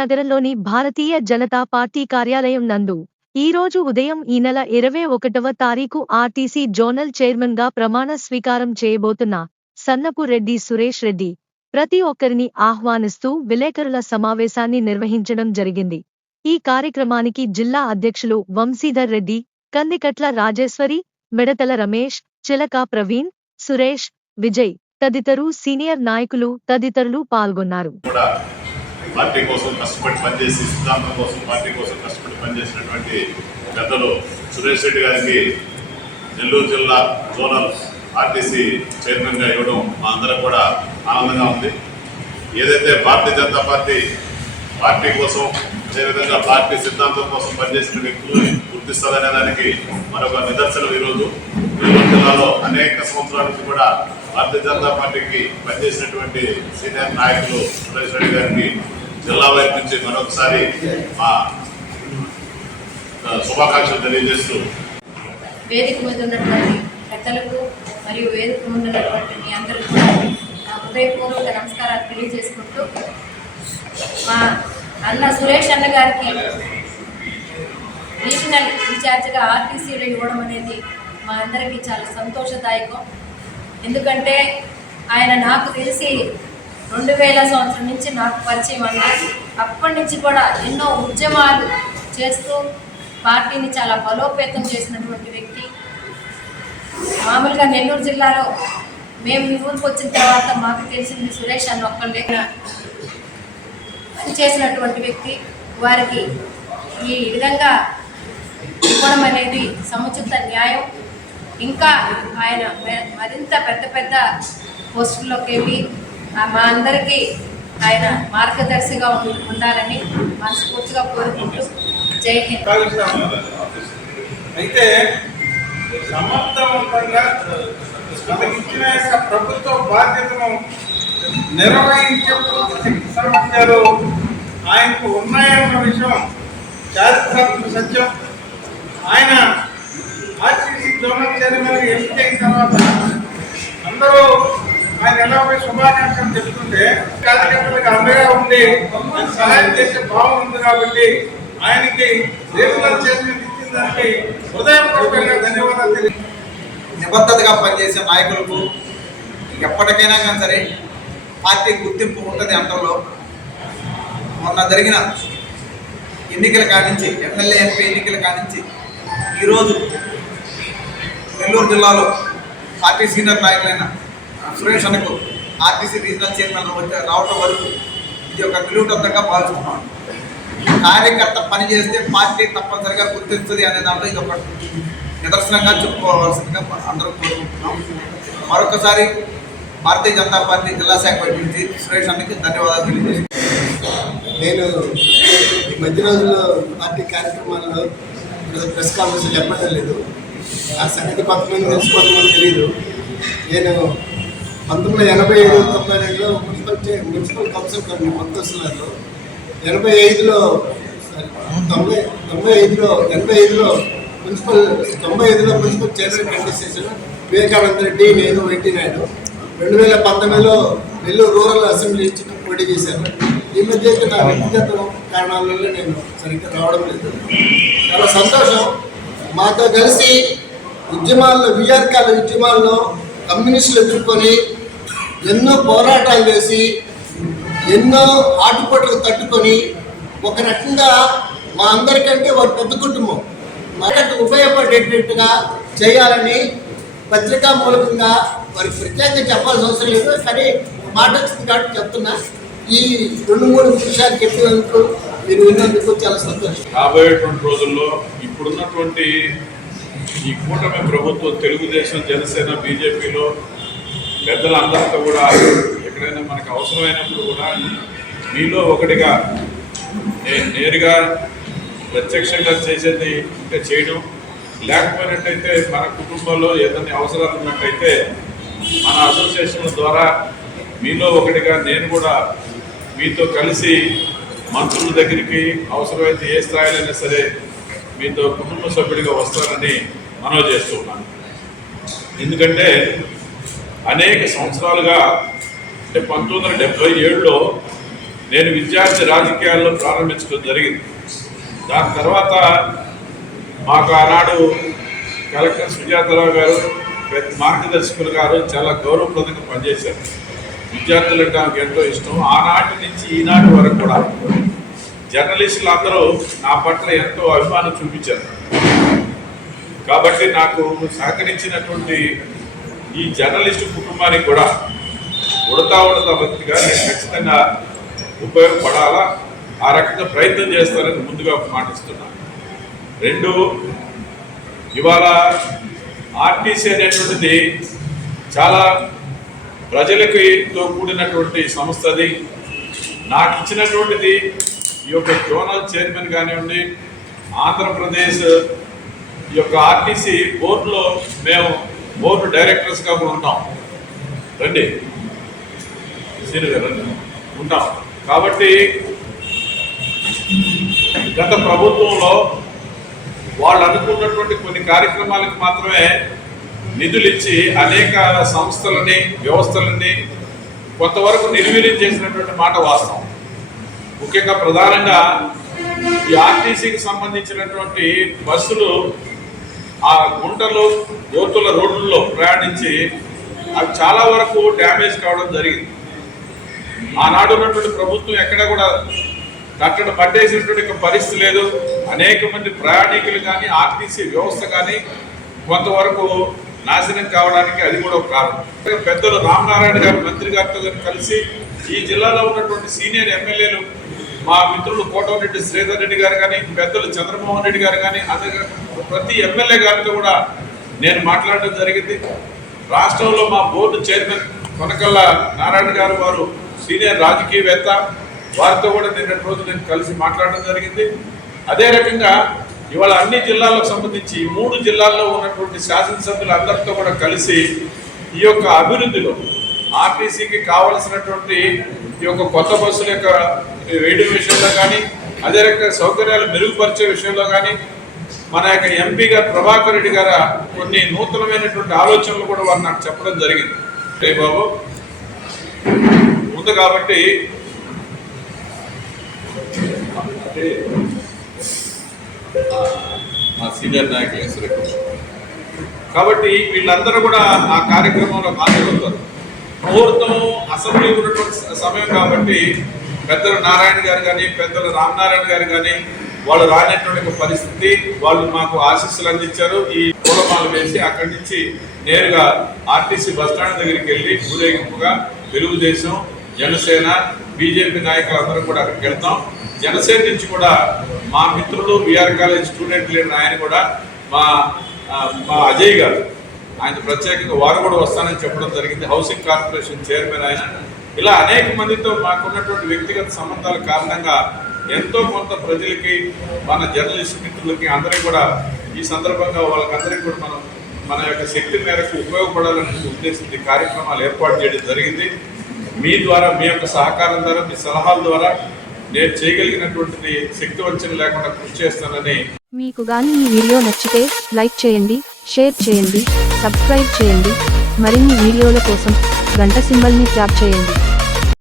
నగరంలోని భారతీయ జనతా పార్టీ కార్యాలయం నందు ఈరోజు ఉదయం ఈ నెల 21వ తారీఖు ఆర్టీసీ జోనల్ చైర్మన్గా ప్రమాణ స్వీకారం చేయబోతున్న సన్నపు రెడ్డి సురేష్ రెడ్డి ప్రతి ఒక్కరిని ఆహ్వానిస్తూ విలేకరుల సమావేశాన్ని నిర్వహించడం జరిగింది. ఈ కార్యక్రమానికి జిల్లా అధ్యక్షులు వంశీధర్ రెడ్డి, కందికట్ల రాజేశ్వరి, మిడతల రమేష్, చిలక ప్రవీణ్, సురేష్, విజయ్ తదితరు సీనియర్ నాయకులు తదితరులు పాల్గొన్నారు. పార్టీ కోసం కష్టపడి పనిచేసి సిద్ధాంతం కోసం పార్టీ కోసం కష్టపడి పనిచేసినటువంటి పెద్దలు సురేష్ రెడ్డి గారికి నెల్లూరు జిల్లా జోనల్ ఆర్టీసీ చైర్మన్గా ఇవ్వడం మా అందరం కూడా ఆనందంగా ఉంది. ఏదైతే భారతీయ జనతా పార్టీ కోసం అదేవిధంగా పార్టీ సిద్ధాంతం కోసం పనిచేసిన వ్యక్తులు గుర్తిస్తారనే దానికి మరొక నిదర్శనం ఈరోజు నెల్లూరు జిల్లాలో అనేక సంవత్సరాల నుంచి కూడా భారతీయ జనతా పార్టీకి పనిచేసినటువంటి సీనియర్ నాయకులు సురేష్ రెడ్డి గారికి జిల్లా వైపు నుంచి మరొకసారి మా శుభాకాంక్షలు తెలియజేస్తూ వేదిక మీద ఉన్నటువంటి పెద్దలకు మరియు వేదిక ముందు ఉన్నటువంటి మీ అందరూ కూడా నా హృదయపూర్వక నమస్కారాలు తెలియజేసుకుంటూ మా అన్న సురేష్ అన్న గారికి రీజనల్ ఇన్ఛార్జ్గా ఆర్టీసీలో ఇవ్వడం అనేది మా అందరికీ చాలా సంతోషదాయకం. ఎందుకంటే ఆయన నాకు తెలిసి 2000 సంవత్సరం నుంచి నాకు పరిచయం అన్న, అప్పటి నుంచి కూడా ఎన్నో ఉద్యమాలు చేస్తూ పార్టీని చాలా బలోపేతం చేసినటువంటి వ్యక్తి. మామూలుగా నెల్లూరు జిల్లాలో మేము ఈ ఊరికి వచ్చిన తర్వాత మాకు తెలిసింది సురేష్ అన్న ఒక్కళ్ళే చేసినటువంటి వ్యక్తి. వారికి ఈ విధంగా ఇవ్వడం అనేది సముచిత న్యాయం. ఇంకా ఆయన మరింత పెద్ద పోస్టుల్లోకి వెళ్ళి మా అందరికీ ఆయన మార్గదర్శిగా ఉండాలని మనస్ఫూర్తిగా కోరుకుంటూ జై హింద్. అయితే సమర్థవంతంగా ఇచ్చిన ప్రభుత్వ బాధ్యతను నిర్వహించే సామర్థ్యాలు ఆయనకు ఉన్నాయన్న విషయం చారిత్రాత్మక సత్యం. ఆయన ఆర్టీసీ జోనల్ చైర్మన్ ఎంపికైన తర్వాత అందరూ ఆయన ఎలా పోయి శుభాకాంక్షలు చెప్తుంటే కార్యకర్తలకు అండగా ఉండి ఆయన సహాయం చేసే భావం ఉంది. కాబట్టి ఆయనకి రీజనల్ చైర్మన్ ఇచ్చిన దానికి హృదయపూర్వకంగా ధన్యవాదాలు తెలియ. నిబద్ధతగా పనిచేసే నాయకులకు ఎప్పటికైనా కానీ సరే పార్టీ గుర్తింపు ఉంటుంది అంటంలో మొన్న జరిగిన ఎన్నికల కానించి ఎమ్మెల్యే ఎంపీ ఎన్నికల కానించి ఈరోజు నెల్లూరు జిల్లాలో పార్టీ సీనియర్ నాయకులైన సురేష్ అన్నకు ఆర్టీసీ రీజనల్ చైర్మన్ రావడం వరకు ఇది ఒక నిలువుటంగా భావిస్తున్నాను. కార్యకర్త పని చేస్తే పార్టీ తప్పనిసరిగా గుర్తిస్తుంది అనే దాంట్లో ఇది ఒక నిదర్శనంగా చెప్పుకోవాల్సిందిగా అందరూ కోరుకుంటున్నాం. మరొకసారి భారతీయ జనతా పార్టీ జిల్లా శాఖ వైపు నుంచి సురేష్ అన్నకి ధన్యవాదాలు తెలియజేస్తున్నాను. నేను ఈ మధ్య రోజుల్లో పార్టీ కార్యక్రమాల్లో ప్రెస్ కాన్ఫరెన్స్ చెప్పడం లేదు. ఆ సంగతి కొంతమంది తెలుసు, కొంతమంది తెలియదు. నేను 1987-92లో మున్సిపల్ కౌన్సిల్ కౌన్సిలర్లో 85లో మున్సిపల్ చైర్మన్ కంటెస్ట్ చేశాను. వివేకానంద రెడ్డి, నేను వెంకయ్య నాయుడు 2019లో నెల్లూరు రూరల్ అసెంబ్లీ నుంచి పోటీ చేశాను. ఈ మధ్య నా వ్యక్తిగత కారణాల వల్ల నేను సరిగ్గా రావడం లేదు. చాలా సంతోషం. మాతో కలిసి ఉద్యమాల్లో విఆర్కాల ఉద్యమాల్లో కమ్యూనిస్టులు ఎదుర్కొని ఎన్నో పోరాటాలు చేసి ఎన్నో ఆటుపోట్లు తట్టుకొని ఒక రకంగా మా అందరికంటే వారి పెద్ద కుటుంబం మాకంటే ఉపయోగపడేటట్టుగా చేయాలని పత్రికా మూలకంగా వారికి ప్రత్యేకంగా చెప్పాల్సిన అవసరం లేదు. సరే మాట వచ్చింది కాబట్టి చెప్తున్నా. ఈ 2-3 విషయాలు చెప్పినందుకు మీరు విన్నందుకు చాలా సంతోషం. రాబోయేటువంటి రోజుల్లో ఇప్పుడున్నటువంటి ఈ కూటమి ప్రభుత్వం తెలుగుదేశం, జనసేన, బీజేపీలో పెద్దలందరితో కూడా ఎక్కడైనా మనకు అవసరమైనప్పుడు కూడా మీలో ఒకటిగా నేరుగా ప్రత్యక్షంగా చేసేది ఇంకా చేయడం, లేకపోయినట్టయితే మన కుటుంబంలో ఏదైనా అవసరాలు ఉన్నట్టయితే మన అసోసియేషన్ ద్వారా మీలో ఒకటిగా నేను కూడా మీతో కలిసి మంత్రుల దగ్గరికి అవసరమైతే ఏ స్థాయిలైనా సరే మీతో కుటుంబ సభ్యుడిగా వస్తానని మనవి చేస్తూ ఉన్నాను. ఎందుకంటే అనేక సంవత్సరాలుగా అంటే 1977లో నేను విద్యార్థి రాజకీయాల్లో ప్రారంభించడం జరిగింది. దాని తర్వాత మాకు ఆనాడు కలెక్టర్ సుజాతారావు గారు మార్గదర్శకులు గారు చాలా గౌరవప్రదంగా పనిచేశారు. విద్యార్థులు అంటే నాకు ఎంతో ఇష్టం. ఆనాటి నుంచి ఈనాటి వరకు కూడా జర్నలిస్టులు అందరూ నా పట్ల ఎంతో అభిమానం చూపించారు. కాబట్టి నాకు సహకరించినటువంటి ఈ జర్నలిస్టు కుటుంబానికి కూడా ఉడతా వ్యక్తిగా నేను ఖచ్చితంగా ఉపయోగపడాలా, ఆ రకంగా ప్రయత్నం చేస్తారని ముందుగా మాటిస్తున్నాను. రెండు, ఇవాళ ఆర్టీసీ అనేటువంటిది చాలా ప్రజలతో కూడినటువంటి సంస్థ. అది నాకు ఇచ్చినటువంటిది ఈ యొక్క జోనల్ చైర్మన్ కానివ్వండి, ఆంధ్రప్రదేశ్ ఈ యొక్క ఆర్టీసీ బోర్డులో మేము బోర్డు డైరెక్టర్స్గా కూడా ఉంటాం. రండి సీనియర్ గారు రండి, ఉంటాం. కాబట్టి గత ప్రభుత్వంలో వాళ్ళు అనుకున్నటువంటి కొన్ని కార్యక్రమాలకు మాత్రమే నిధులు ఇచ్చి అనేక సంస్థలని, వ్యవస్థలని కొంతవరకు నిర్వీర్యం చేసినటువంటి మాట వాస్తవం. ముఖ్యంగా ప్రధానంగా ఈ ఆర్టీసీకి సంబంధించినటువంటి బస్సులు ఆ గుంటలు, గోతుల రోడ్లలో ప్రయాణించి అవి చాలా వరకు డ్యామేజ్ కావడం జరిగింది. ఆనాడు ఉన్నటువంటి ప్రభుత్వం ఎక్కడ కూడా కట్టడం పట్టేసినటువంటి పరిస్థితి లేదు. అనేక మంది ప్రయాణికులు కానీ, ఆర్టీసీ వ్యవస్థ కానీ కొంతవరకు నాశనం కావడానికి అది కూడా ఒక కారణం. పెద్దలు రామనారాయణ గారు మంత్రి గారితో కలిసి ఈ జిల్లాలో ఉన్నటువంటి సీనియర్ ఎమ్మెల్యేలు, మా మిత్రులు కోటమిరెడ్డి శ్రీధర్ రెడ్డి గారు కానీ, పెద్దలు చంద్రమోహన్ రెడ్డి గారు కానీ, అందరూ ప్రతి ఎమ్మెల్యే గారితో కూడా నేను మాట్లాడడం జరిగింది. రాష్ట్రంలో మా బోర్డు చైర్మన్ కొనకళ్ళ నారాయణ గారు, వారు సీనియర్ రాజకీయవేత్త, వారితో కూడా నిన్నటి రోజు నేను కలిసి మాట్లాడడం జరిగింది. అదే రకంగా ఇవాళ అన్ని జిల్లాలకు సంబంధించి 3 జిల్లాల్లో ఉన్నటువంటి శాసనసభ్యులు అందరితో కూడా కలిసి ఈ యొక్క అభివృద్ధిలో ఆర్టీసీకి కావలసినటువంటి ఈ యొక్క కొత్త బస్సుల యొక్క వేయడం విషయంలో కానీ, అదే రకంగా సౌకర్యాలు మెరుగుపరిచే విషయంలో కానీ మన యొక్క ఎంపీ గారు ప్రభాకర్ రెడ్డి గారు కొన్ని నూతనమైనటువంటి ఆలోచనలు కూడా వారు నాకు చెప్పడం జరిగింది. రే బాబు ఉంది కాబట్టి మా సీనియర్ నాయకులు కాబట్టి వీళ్ళందరూ కూడా ఆ కార్యక్రమంలో హాజరవుతారు. ముహూర్తం అసెంబ్లీ ఉన్నటువంటి సమయం కాబట్టి పెద్దలు నారాయణ గారు కానీ, పెద్దలు రామనారాయణ గారు కానీ వాళ్ళు రానటువంటి పరిస్థితి. వాళ్ళు మాకు ఆశీస్సులు అందించారు. ఈ పూలమాలు వేసి అక్కడి నుంచి నేరుగా ఆర్టీసీ బస్టాండ్ దగ్గరికి వెళ్ళి ఊరేగింపుగా తెలుగుదేశం, జనసేన, బీజేపీ నాయకులు అందరూ కూడా అక్కడికి వెళ్తాం. జనసేన నుంచి కూడా మా మిత్రులు బీఆర్ కాలేజ్ స్టూడెంట్ లీడర్ ఆయన కూడా మా అజయ్ గారు, ఆయన ప్రత్యేకంగా వారు కూడా వస్తానని చెప్పడం జరిగింది. హౌసింగ్ కార్పొరేషన్ చైర్మన్ ఆయన. ఇలా అనేక మందితో మాకున్నటువంటి వ్యక్తిగత సంబంధాల కారణంగా ఎంతో కొంత ప్రజలకి, మన జర్నలిస్ట్ మిత్రులకి అందరికీ కూడా ఈ సందర్భంగా వాళ్ళకందరికీ కూడా మనం మన యొక్క శక్తి మేరకు ఉపయోగపడాలనే ఉద్దేశించి కార్యక్రమాలు ఏర్పాటు చేయడం జరిగింది. మీ ద్వారా, మీ యొక్క సహకారం ద్వారా, మీ సలహాల ద్వారా నేను చేయగలిగినటువంటి శక్తి వంచన లేకుండా కృషి చేస్తానని. మీకు గాని ఈ వీడియో నచ్చితే లైక్ చేయండి, షేర్ చేయండి, సబ్స్క్రైబ్ చేయండి. మరిన్ని వీడియోల కోసం గంట సింబల్ని ట్యాప్ చేయండి.